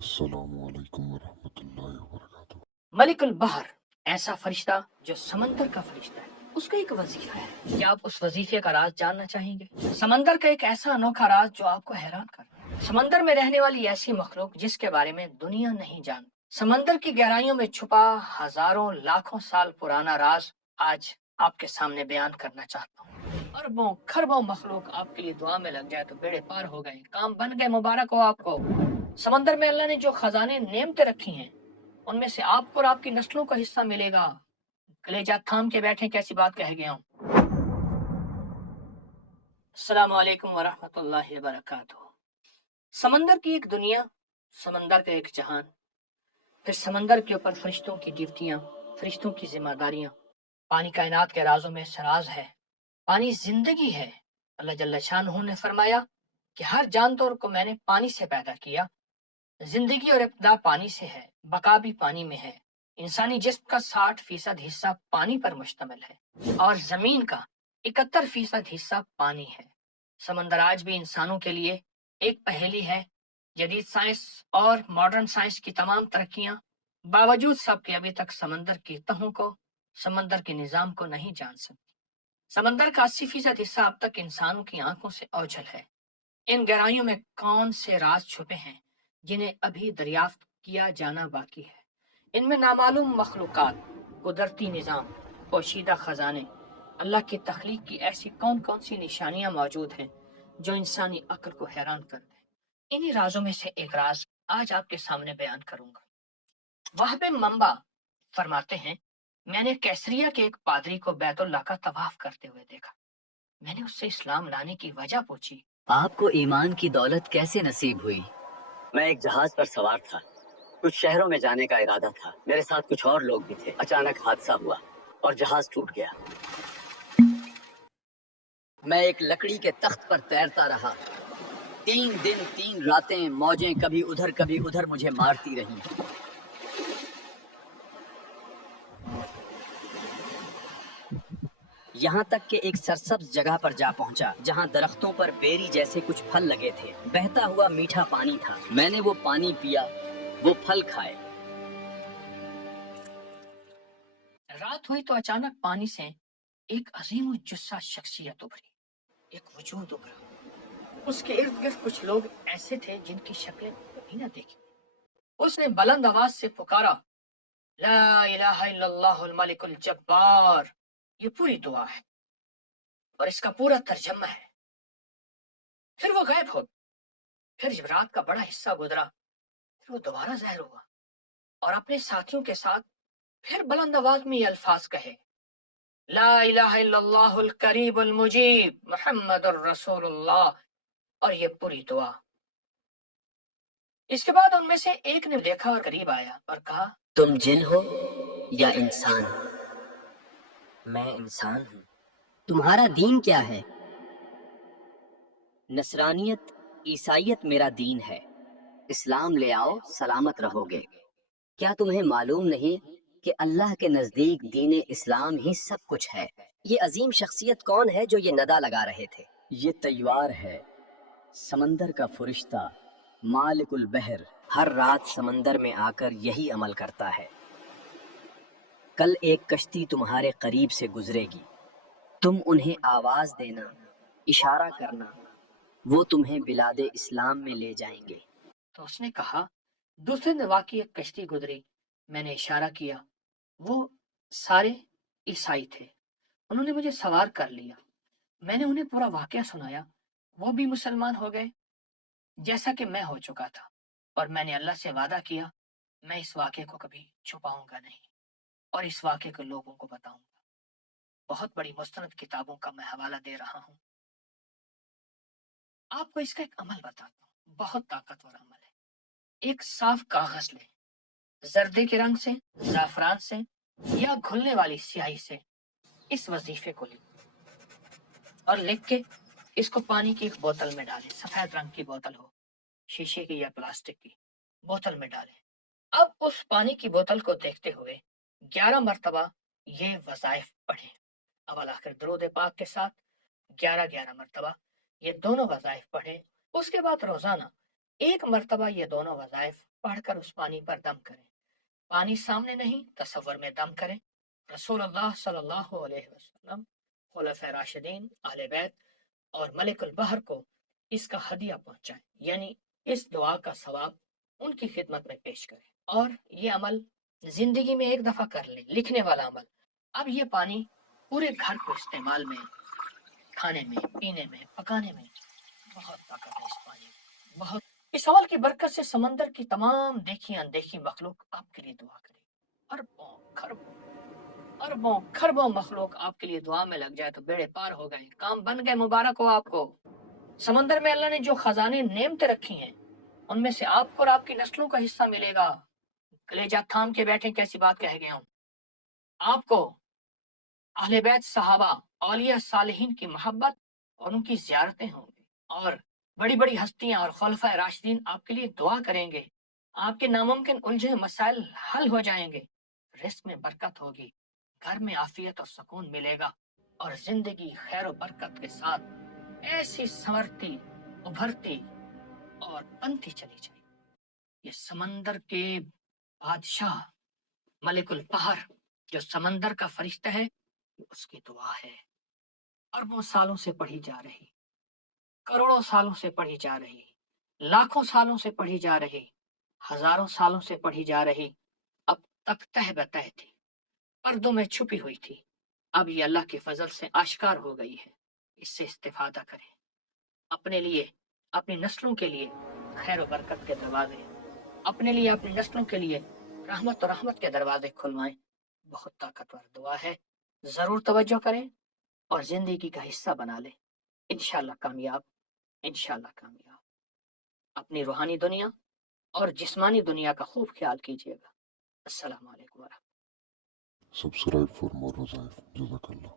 السلام علیکم ورحمۃ اللہ وبرکاتہ۔ ملک البحر، ایسا فرشتہ جو سمندر کا فرشتہ ہے، اس کا ایک وظیفہ ہے۔ کیا آپ اس وظیفے کا راز جاننا چاہیں گے؟ سمندر کا ایک ایسا انوکھا راز جو آپ کو حیران کر سمندر میں رہنے والی ایسی مخلوق جس کے بارے میں دنیا نہیں جانتی۔ سمندر کی گہرائیوں میں چھپا ہزاروں لاکھوں سال پرانا راز آج آپ کے سامنے بیان کرنا چاہتا ہوں۔ اربوں کھربوں مخلوق آپ کے لیے دعا میں لگ جائے تو بیڑے پار ہو گئے، کام بن گئے، مبارک ہو آپ کو۔ سمندر میں اللہ نے جو خزانے نعمتیں رکھی ہیں ان میں سے آپ کو اور آپ کی نسلوں کا حصہ ملے گا۔ کلیجہ تھام کے بیٹھے، کیسی بات کہہ گیا ہوں۔ السلام علیکم ورحمۃ اللہ وبرکاتہ۔ سمندر کی ایک دنیا، سمندر کا ایک جہان، پھر سمندر کے اوپر فرشتوں کی ڈیوٹیاں، فرشتوں کی ذمہ داریاں۔ پانی کائنات کے رازوں میں سراز ہے، پانی زندگی ہے۔ اللہ جل شانہ نے فرمایا کہ ہر جاندار کو میں نے پانی سے پیدا کیا، زندگی اور ابتدا پانی سے ہے، بقا بھی پانی میں ہے۔ انسانی جسم کا 60% حصہ پانی پر مشتمل ہے اور زمین کا 71% حصہ پانی ہے۔ سمندر آج بھی انسانوں کے لیے ایک پہیلی ہے۔ جدید سائنس اور ماڈرن سائنس کی تمام ترقیاں باوجود سب کے ابھی تک سمندر کی تہوں کو، سمندر کے نظام کو نہیں جان سکتی۔ سمندر کا 80% حصہ اب تک انسانوں کی آنکھوں سے اوجھل ہے۔ ان گہرائیوں میں کون سے راز چھپے ہیں جنہیں ابھی دریافت کیا جانا باقی ہے؟ ان میں نامعلوم مخلوقات، قدرتی نظام، پوشیدہ خزانے، اللہ کی تخلیق کی ایسی کون کون سی نشانیاں موجود ہیں جو انسانی عقل کو حیران کر دیں۔ انہی رازوں میں سے ایک راز آج آپ کے سامنے بیان کروں گا۔ وہب منبع فرماتے ہیں، میں نے کیسریا کے ایک پادری کو بیت اللہ کا طواف کرتے ہوئے دیکھا۔ میں نے اس سے اسلام لانے کی وجہ پوچھی۔ آپ کو ایمان کی دولت کیسے نصیب ہوئی؟ میں ایک جہاز پر سوار تھا، کچھ شہروں میں جانے کا ارادہ تھا، میرے ساتھ کچھ اور لوگ بھی تھے۔ اچانک حادثہ ہوا اور جہاز ٹوٹ گیا۔ میں ایک لکڑی کے تخت پر تیرتا رہا، 3 دن 3 راتیں موجیں کبھی ادھر مجھے مارتی رہیں۔ یہاں تک کہ ایک سرسبز جگہ پر جا پہنچا جہاں درختوں پر بیری جیسے کچھ پھل لگے تھے، بہتا ہوا میٹھا پانی تھا۔ میں نے وہ پانی پیا، وہ پھل کھائے۔ رات ہوئی تو اچانک پانی سے ایک عظیم الجثہ شخصیت ابھری، ایک وجود ابھرا۔ اس کے ارد گرد کچھ لوگ ایسے تھے جن کی شکلیں کبھی نہ دیکھی۔ اس نے بلند آواز سے پکارا، لا الہ الا اللہ الملک الجبار۔ یہ پوری دعا ہے اور اس کا پورا ترجمہ ہے۔ پھر وہ غائب ہو گیا۔ پھر جب رات کا بڑا حصہ گزرا، پھر وہ دوبارہ ظاہر ہوا اور اپنے ساتھیوں کے ساتھ پھر بلند آواز میں یہ الفاظ کہے، لا الہ الا اللہ القریب المجیب محمد الرسول اللہ، اور یہ پوری دعا۔ اس کے بعد ان میں سے ایک نے دیکھا اور قریب آیا اور کہا، تم جن ہو یا انسان؟ میں انسان ہوں۔ تمہارا دین کیا ہے؟ نصرانیت، عیسائیت میرا دین ہے۔ اسلام لے آؤ، سلامت رہو گے۔ کیا تمہیں معلوم نہیں کہ اللہ کے نزدیک دین اسلام ہی سب کچھ ہے؟ یہ عظیم شخصیت کون ہے جو یہ ندا لگا رہے تھے؟ یہ تیوار ہے، سمندر کا فرشتہ، مالک البحر۔ ہر رات سمندر میں آ کر یہی عمل کرتا ہے۔ کل ایک کشتی تمہارے قریب سے گزرے گی، تم انہیں آواز دینا، اشارہ کرنا، وہ تمہیں بلاد اسلام میں لے جائیں گے۔ تو اس نے کہا، دوسرے نے واقعی ایک کشتی گزری، میں نے اشارہ کیا، وہ سارے عیسائی تھے، انہوں نے مجھے سوار کر لیا، میں نے انہیں پورا واقعہ سنایا، وہ بھی مسلمان ہو گئے جیسا کہ میں ہو چکا تھا، اور میں نے اللہ سے وعدہ کیا میں اس واقعے کو کبھی چھپاؤں گا نہیں اور اس واقعے کو لوگوں کو بتاؤں گا۔ بہت بڑی مستند کتابوں کا میں حوالہ دے رہا ہوں۔ آپ کو اس کا ایک عمل بتاتا ہوں، بہت طاقتور عمل ہے۔ ایک صاف کاغذ لیں، زردے کے رنگ سے، زعفران سے یا گھلنے والی سیاہی سے اس وظیفے کو لکھ اور لکھ کے اس کو پانی کی ایک بوتل میں ڈالیں، سفید رنگ کی بوتل ہو، شیشے کی یا پلاسٹک کی بوتل میں ڈالیں۔ اب اس پانی کی بوتل کو دیکھتے ہوئے 11 مرتبہ یہ وظائف پڑھیں، اول آخر درود پاک کے ساتھ 11 11 مرتبہ یہ دونوں وظائف پڑھیں۔ اس کے بعد روزانہ ایک مرتبہ یہ دونوں وظائف پڑھ کر اس پانی پر دم کریں. پانی سامنے نہیں، تصور میں دم کریں. رسول اللہ صلی اللہ علیہ وسلم، خلفائے راشدین، اہل بیت اور ملک البحر کو اس کا ہدیہ پہنچائیں، یعنی اس دعا کا ثواب ان کی خدمت میں پیش کریں. اور یہ عمل زندگی میں ایک دفعہ کر لیں، لکھنے والا عمل. اب یہ پانی پورے گھر کو استعمال میں، کھانے میں، پینے میں، پکانے میں بہت طاقت ہے اس پانی میں، بہت. اس عمل کی برکت سے سمندر کی تمام دیکھی اندیکھی مخلوق آپ کے لیے دعا کرے. اربوں خربوں اربوں خربوں مخلوق آپ کے لیے دعا میں لگ جائے تو بیڑے پار ہو گئے، کام بن گئے. مبارک ہو آپ کو. سمندر میں اللہ نے جو خزانے نعمتیں رکھی ہیں ان میں سے آپ کو اور آپ کی نسلوں کا حصہ ملے گا. کلیجہ تھام کے بیٹھے، کیسی بات کہہ گیا ہوں. آپ کو اہل بیت، صحابہ، اولیاء صالحین کی محبت اور ان کی زیارتیں ہوں گی، اور بڑی بڑی ہستیاں اور خلفائے راشدین آپ کے لیے دعا کریں گے. آپ کے ناممکن الجھے مسائل حل ہو جائیں گے، رزق میں برکت ہوگی، گھر میں عافیت اور سکون ملے گا، اور زندگی خیر و برکت کے ساتھ ایسی سنورتی، ابھرتی اور بنتی چلی جائے. یہ سمندر کے بادشاہ ملک البحر، جو سمندر کا فرشتہ ہے، اس کی دعا ہے. اربوں سالوں سے پڑھی جا رہی، کروڑوں سالوں سے پڑھی جا رہی، لاکھوں سالوں سے پڑھی جا رہی، ہزاروں سالوں سے پڑھی جا رہی، اب تک تہ بتہ تھی، پردوں میں چھپی ہوئی تھی، اب یہ اللہ کے فضل سے آشکار ہو گئی ہے. اس سے استفادہ کریں، اپنے لیے، اپنی نسلوں کے لیے خیر و برکت کے دروازے، اپنے لیے، اپنی نسلوں کے لیے رحمت و رحمت کے دروازے کھلوائیں. بہت طاقتور دعا ہے، ضرور توجہ کریں اور زندگی کا حصہ بنا لیں. انشاءاللہ کامیاب، انشاءاللہ کامیاب. اپنی روحانی دنیا اور جسمانی دنیا کا خوب خیال کیجیے گا. السلام علیکم ورحمۃ اللہ. Subscribe for more Wazaif. Jazakallah.